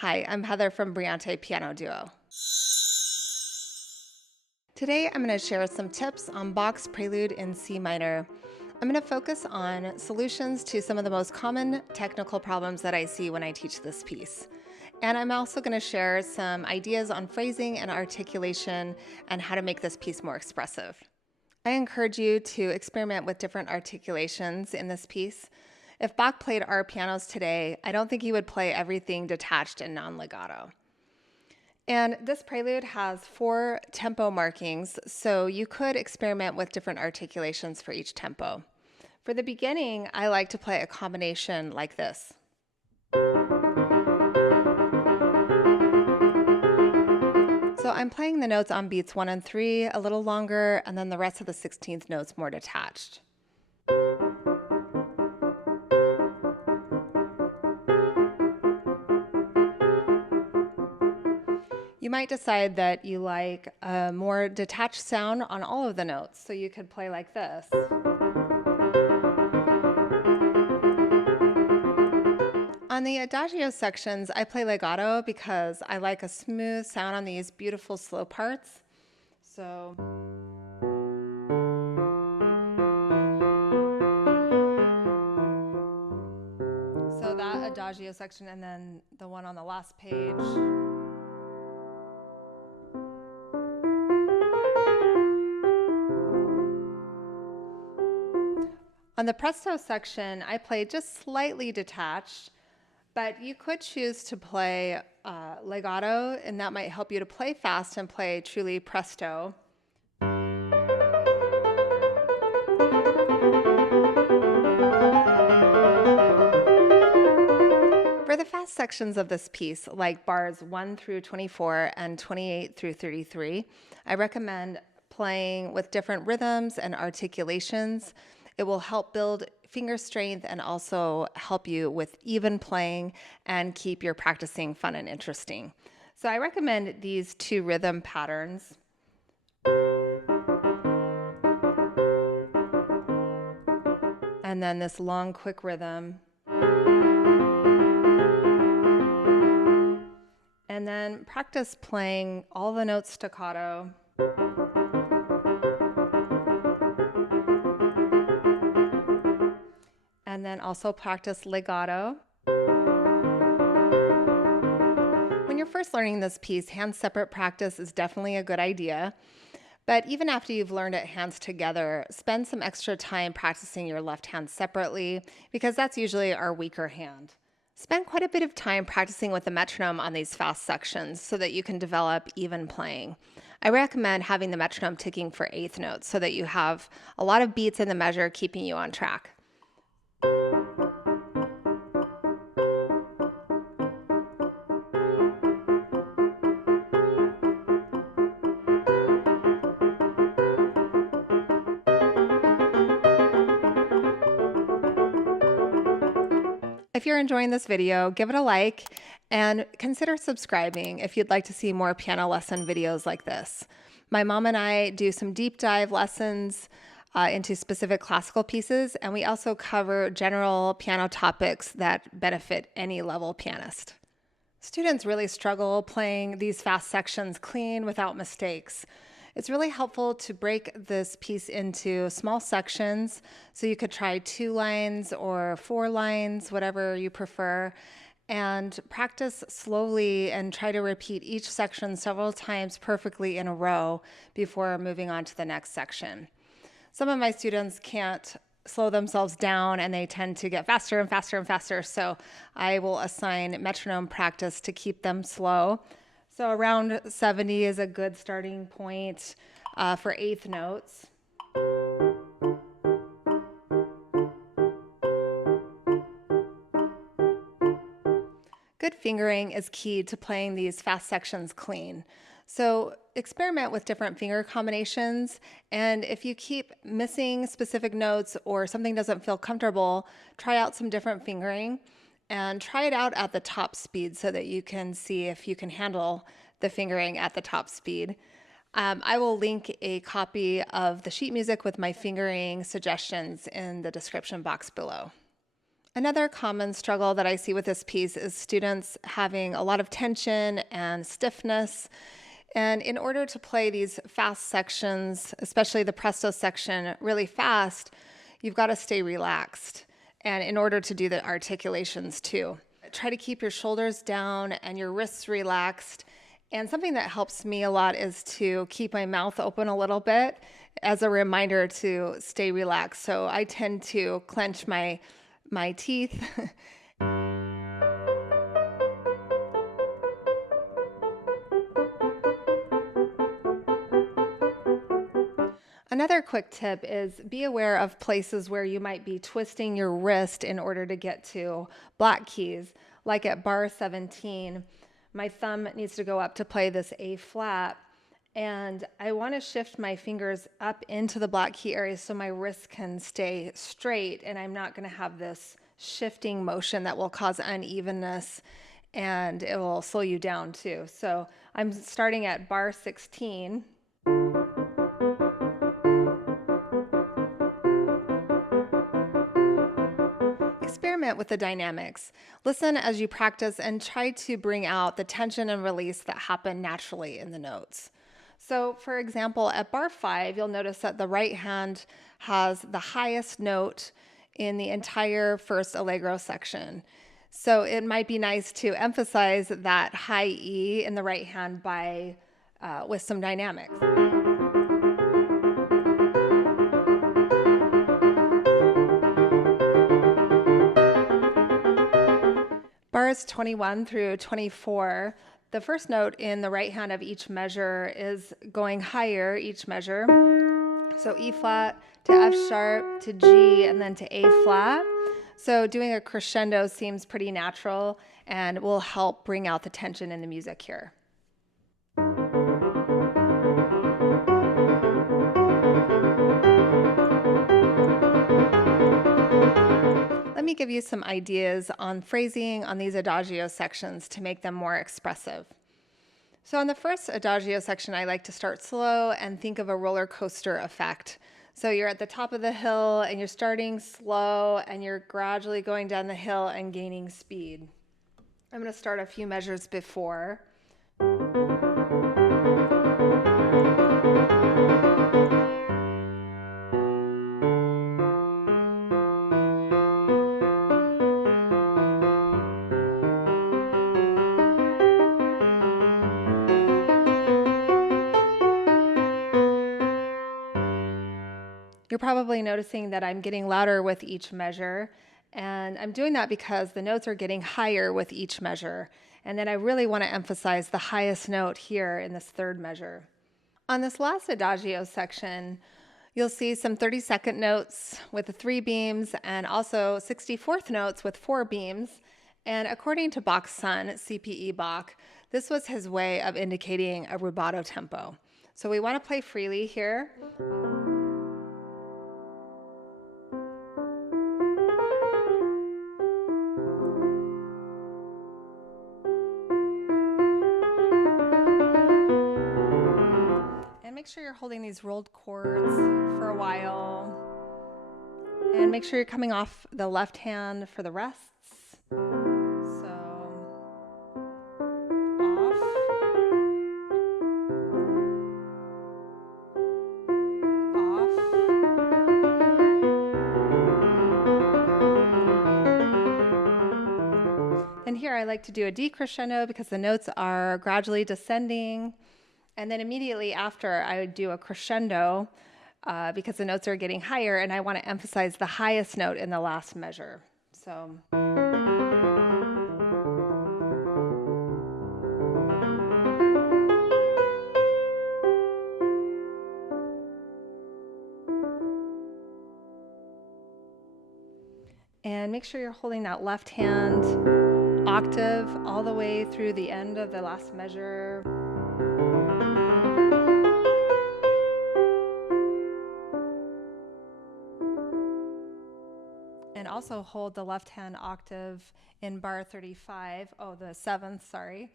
Hi, I'm Heather from Briante Piano Duo. Today I'm going to share some tips on Bach's Prelude in C minor. I'm going to focus on solutions to some of the most common technical problems that I see when I teach this piece. And I'm also going to share some ideas on phrasing and articulation and how to make this piece more expressive. I encourage you to experiment with different articulations in this piece. If Bach played our pianos today, I don't think he would play everything detached and non-legato. And this prelude has 4 tempo markings, so you could experiment with different articulations for each tempo. For the beginning, I like to play a combination like this. So I'm playing the notes on beats 1 and 3 a little longer, and then the rest of the 16th notes more detached. You might decide that you like a more detached sound on all of the notes, so you could play like this. On the adagio sections, I play legato because I like a smooth sound on these beautiful slow parts. So that adagio section, and then the one on the last page. On the presto section, I play just slightly detached, but you could choose to play legato, and that might help you to play fast and play truly presto. For the fast sections of this piece, like bars 1 through 24 and 28 through 33, I recommend playing with different rhythms and articulations. It will help build finger strength and also help you with even playing and keep your practicing fun and interesting. So I recommend these 2 rhythm patterns. And then this long, quick rhythm. And then practice playing all the notes staccato. And then also practice legato. When you're first learning this piece, hand-separate practice is definitely a good idea. But even after you've learned it hands together, spend some extra time practicing your left hand separately, because that's usually our weaker hand. Spend quite a bit of time practicing with the metronome on these fast sections so that you can develop even playing. I recommend having the metronome ticking for 8th notes so that you have a lot of beats in the measure keeping you on track. If you're enjoying this video, give it a like and consider subscribing if you'd like to see more piano lesson videos like this. My mom and I do some deep dive lessons into specific classical pieces, and we also cover general piano topics that benefit any level pianist. Students really struggle playing these fast sections clean without mistakes. It's really helpful to break this piece into small sections, so you could try 2 lines or 4 lines, whatever you prefer, and practice slowly and try to repeat each section several times perfectly in a row before moving on to the next section. Some of my students can't slow themselves down and they tend to get faster and faster and faster, so I will assign metronome practice to keep them slow. So around 70 is a good starting point for 8th notes. Good fingering is key to playing these fast sections clean. So experiment with different finger combinations, and if you keep missing specific notes or something doesn't feel comfortable, try out some different fingering and try it out at the top speed so that you can see if you can handle the fingering at the top speed. I will link a copy of the sheet music with my fingering suggestions in the description box below. Another common struggle that I see with this piece is students having a lot of tension and stiffness. And in order to play these fast sections, especially the presto section, really fast, you've got to stay relaxed. And in order to do the articulations too, try to keep your shoulders down and your wrists relaxed. And something that helps me a lot is to keep my mouth open a little bit as a reminder to stay relaxed. So I tend to clench my teeth. Another quick tip is be aware of places where you might be twisting your wrist in order to get to black keys. Like at bar 17, my thumb needs to go up to play this A flat, and I want to shift my fingers up into the black key area so my wrist can stay straight and I'm not going to have this shifting motion that will cause unevenness and it will slow you down too. So I'm starting at bar 16. Experiment with the dynamics. Listen as you practice and try to bring out the tension and release that happen naturally in the notes. So for example, at bar 5, you'll notice that the right hand has the highest note in the entire first allegro section. So it might be nice to emphasize that high E in the right hand with some dynamics. Bars 21 through 24, the first note in the right hand of each measure is going higher each measure. So E flat to F sharp to G and then to A flat. So doing a crescendo seems pretty natural and will help bring out the tension in the music here. Let me give you some ideas on phrasing on these adagio sections to make them more expressive. So on the first adagio section, I like to start slow and think of a roller coaster effect. So you're at the top of the hill and you're starting slow and you're gradually going down the hill and gaining speed. I'm going to start a few measures before. You're probably noticing that I'm getting louder with each measure, and I'm doing that because the notes are getting higher with each measure. And then I really want to emphasize the highest note here in this third measure. On this last adagio section, you'll see some 32nd notes with the 3 beams and also 64th notes with 4 beams. And according to Bach's son, CPE Bach, this was his way of indicating a rubato tempo. So we want to play freely here. Make sure you're holding these rolled chords for a while. And make sure you're coming off the left hand for the rests. So, off. Off. And here I like to do a decrescendo because the notes are gradually descending. And then immediately after, I would do a crescendo because the notes are getting higher, and I want to emphasize the highest note in the last measure. So. And make sure you're holding that left hand octave all the way through the end of the last measure. And also hold the left hand octave in bar 35, the 7th, sorry.